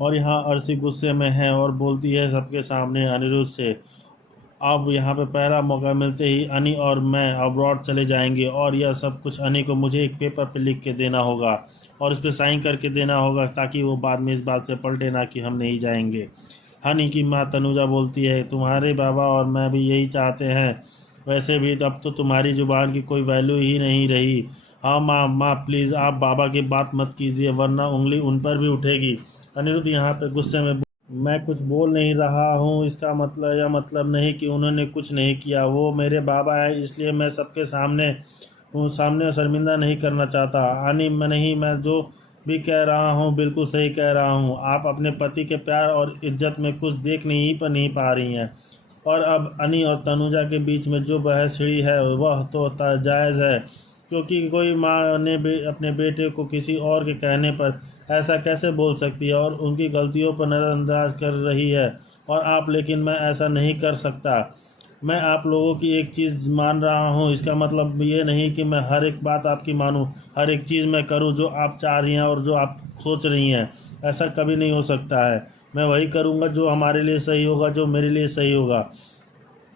और यहाँ अर्शी गुस्से में है और बोलती है सबके सामने अनिरुद्ध से, अब यहाँ पे पहला मौका मिलते ही अनी और मैं अब्रॉड चले जाएंगे, और यह सब कुछ अनी को मुझे एक पेपर पे लिख के देना होगा और उस पर साइन करके देना होगा, ताकि वो बाद में इस बात से पलटे ना कि हम नहीं जाएंगे। हनी की माँ तनुजा बोलती है, तुम्हारे बाबा और मैं भी यही चाहते हैं, वैसे भी अब तो तुम्हारी जुबान की कोई वैल्यू ही नहीं रही। हाँ माँ, माँ प्लीज़ आप बाबा की बात मत कीजिए, वरना उंगली उन पर भी उठेगी। अनिरुद्ध यहाँ पे गुस्से में, मैं कुछ बोल नहीं रहा हूँ, इसका मतलब यह मतलब नहीं कि उन्होंने कुछ नहीं किया, वो मेरे बाबा है, इसलिए मैं सबके सामने सामने शर्मिंदा नहीं करना चाहता। आनी मैं नहीं, मैं जो भी कह रहा हूँ बिल्कुल सही कह रहा हूँ। आप अपने पति के प्यार और इज्जत में कुछ देख नहीं पा रही हैं, और अब अनी और तनुजा के बीच में जो बहस छिड़ी है वह तो जायज़ है, क्योंकि कोई माँ ने अपने बेटे को किसी और के कहने पर ऐसा कैसे बोल सकती है और उनकी गलतियों पर नज़रअंदाज कर रही है। और आप, लेकिन मैं ऐसा नहीं कर सकता। मैं आप लोगों की एक चीज़ मान रहा हूँ, इसका मतलब ये नहीं कि मैं हर एक बात आपकी मानूँ, हर एक चीज़ मैं करूँ जो आप चाह रही हैं और जो आप सोच रही हैं। ऐसा कभी नहीं हो सकता है। मैं वही करूँगा जो हमारे लिए सही होगा, जो मेरे लिए सही होगा।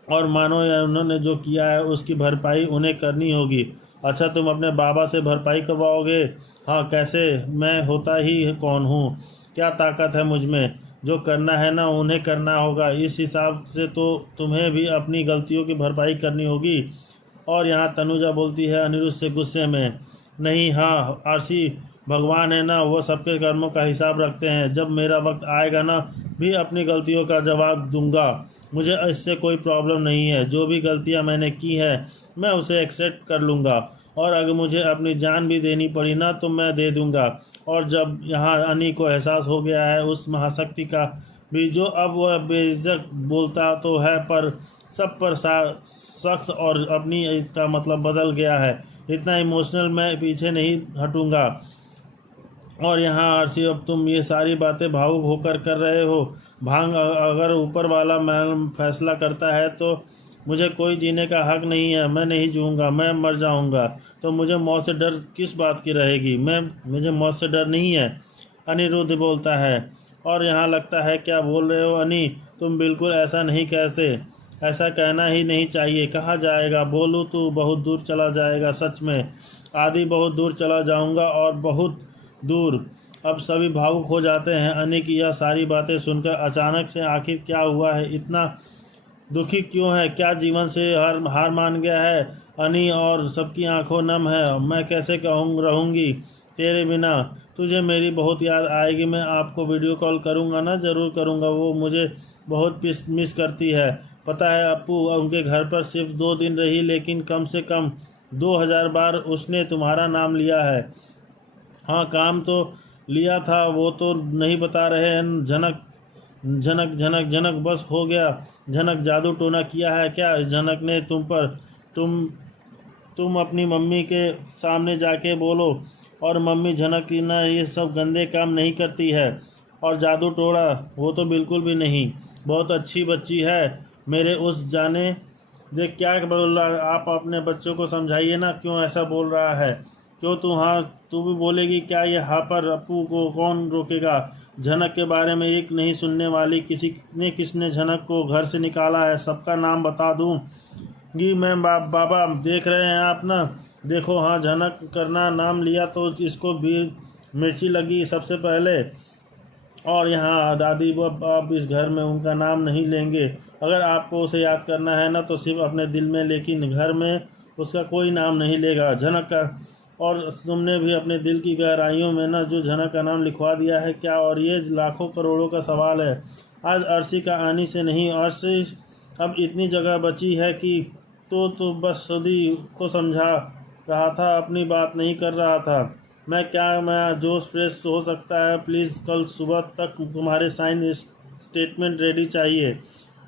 और मानो या उन्होंने जो किया है उसकी भरपाई उन्हें करनी होगी। अच्छा, तुम अपने बाबा से भरपाई करवाओगे? हाँ, कैसे? मैं होता ही कौन हूँ? क्या ताकत है मुझ में? जो करना है ना उन्हें करना होगा। इस हिसाब से तो तुम्हें भी अपनी गलतियों की भरपाई करनी होगी। और यहाँ तनुजा बोलती है अनिरुद्ध से गुस्से में, नहीं, हाँ आरसी, भगवान है ना, वो सबके कर्मों का हिसाब रखते हैं। जब मेरा वक्त आएगा ना, भी अपनी गलतियों का जवाब दूंगा। मुझे इससे कोई प्रॉब्लम नहीं है, जो भी गलतियां मैंने की है मैं उसे एक्सेप्ट कर लूँगा, और अगर मुझे अपनी जान भी देनी पड़ी ना तो मैं दे दूँगा। और जब यहाँ अनी को एहसास हो गया है उस महाशक्ति का भी, जो अब वह बेइज्जत बोलता तो है पर सब पर शख्स और अपनी इसका मतलब बदल गया है, इतना इमोशनल मैं पीछे नहीं हटूँगा। और यहाँ आरसी, अब तुम ये सारी बातें भावुक होकर कर रहे हो। भांग अगर ऊपर वाला मैं फैसला करता है तो मुझे कोई जीने का हक नहीं है। मैं नहीं जीऊँगा, मैं मर जाऊँगा, तो मुझे मौत से डर किस बात की रहेगी? मुझे मौत से डर नहीं है, अनिरुद्ध बोलता है। और यहाँ लगता है, क्या बोल रहे हो अनी, तुम बिल्कुल ऐसा नहीं कहते, ऐसा कहना ही नहीं चाहिए। कहा जाएगा, बोलूँ तो बहुत दूर चला जाएगा, सच में आदि बहुत दूर चला जाऊँगा, और बहुत दूर। अब सभी भावुक हो जाते हैं। अनी की यह सारी बातें सुनकर अचानक से आखिर क्या हुआ है, इतना दुखी क्यों है? क्या जीवन से हार हार मान गया है अनी? और सबकी आंखों नम है। मैं कैसे रहूँगी तेरे बिना? तुझे मेरी बहुत याद आएगी। मैं आपको वीडियो कॉल करूँगा ना, ज़रूर करूँगा। वो मुझे बहुत मिस करती है। पता है अप्पू, उनके घर पर सिर्फ 2 दिन रही, लेकिन कम से कम 2000 बार उसने तुम्हारा नाम लिया है। हाँ, काम तो लिया था, वो तो नहीं बता रहे हैं। झनक झनक झनक झनक बस हो गया। झनक जादू टोना किया है क्या झनक ने तुम पर? तुम तुम अपनी मम्मी के सामने जाके बोलो। और मम्मी, झनक की ना ये सब गंदे काम नहीं करती है, और जादू टोना वो तो बिल्कुल भी नहीं। बहुत अच्छी बच्ची है मेरे उस जाने। देख क्या बोल रहा है, आप अपने बच्चों को समझाइए ना, क्यों ऐसा बोल रहा है? क्यों तू, हाँ तू भी बोलेगी क्या? ये हाँ पर अप्पू को कौन रोकेगा? झनक के बारे में एक नहीं सुनने वाली। किसने झनक को घर से निकाला है, सबका नाम बता दूंगी मैं। बाबा देख रहे हैं आप ना, देखो, हाँ झनक करना नाम लिया तो इसको भी मिर्ची लगी सबसे पहले। और यहाँ दादी, वो आप इस घर में उनका नाम नहीं लेंगे। अगर आपको उसे याद करना है ना तो सिर्फ अपने दिल में, लेकिन घर में उसका कोई नाम नहीं लेगा झनक का। और तुमने भी अपने दिल की गहराइयों में ना जो झनक का नाम लिखवा दिया है क्या? और ये लाखों करोड़ों का सवाल है आज अर्शी का आनी से नहीं। अर्शी, अब इतनी जगह बची है कि तो बस सदी को समझा रहा था, अपनी बात नहीं कर रहा था। मैं जोश फ्रेश हो सकता है प्लीज़? कल सुबह तक तुम्हारे साइन स्टेटमेंट रेडी चाहिए।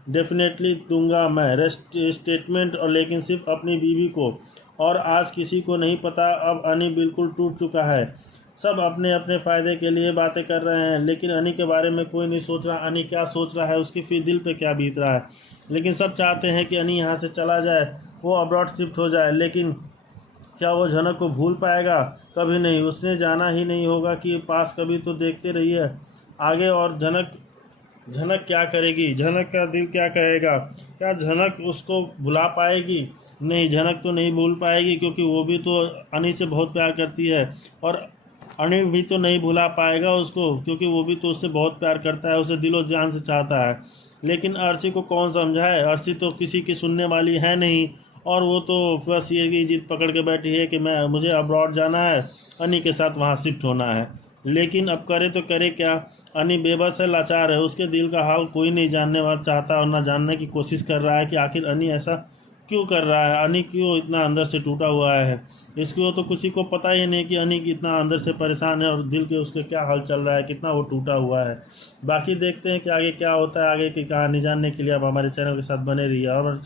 डेफिनेटली दूंगा मैं स्टेटमेंट, और लेकिन सिर्फ अपनी बीवी को, और आज किसी को नहीं पता। अब अनी बिल्कुल टूट चुका है। सब अपने अपने फ़ायदे के लिए बातें कर रहे हैं, लेकिन अनी के बारे में कोई नहीं सोच रहा। अनी क्या सोच रहा है, उसकी फिर दिल पे क्या बीत रहा है। लेकिन सब चाहते हैं कि अनी यहाँ से चला जाए, वो अब्रॉड शिफ्ट हो जाए। लेकिन क्या वो झनक को भूल पाएगा? कभी नहीं। उसने जाना ही नहीं होगा कि पास, कभी तो देखते रहिए आगे और झनक झनक क्या करेगी, झनक का दिल क्या कहेगा, क्या झनक उसको भुला पाएगी? नहीं, झनक तो नहीं भूल पाएगी, क्योंकि वो भी तो अनी से बहुत प्यार करती है। और अनी भी तो नहीं भुला पाएगा उसको, क्योंकि वो भी तो उससे बहुत प्यार करता है, उसे दिलो जान से चाहता है। लेकिन अर्शी को कौन समझाए, अर्शी तो किसी की सुनने वाली है नहीं। और वो तो बस ये की जिद पकड़ के बैठी है कि मुझे अब्रॉड जाना है, अनी के साथ वहाँ शिफ्ट होना है। लेकिन अब करे तो करे क्या? अनी बेबस है, लाचार है, उसके दिल का हाल कोई नहीं जानने वाला चाहता, और ना जानने की कोशिश कर रहा है कि आखिर अनी ऐसा क्यों कर रहा है, अनी क्यों इतना अंदर से टूटा हुआ है। इसको तो किसी को पता ही नहीं कि अनी कितना अंदर से परेशान है, और दिल के उसके क्या हाल चल रहा है, कितना वो टूटा हुआ है। बाकी देखते हैं कि आगे क्या होता है। आगे की कहानी जानने के लिए आप हमारे चैनल के साथ बने रहिए। और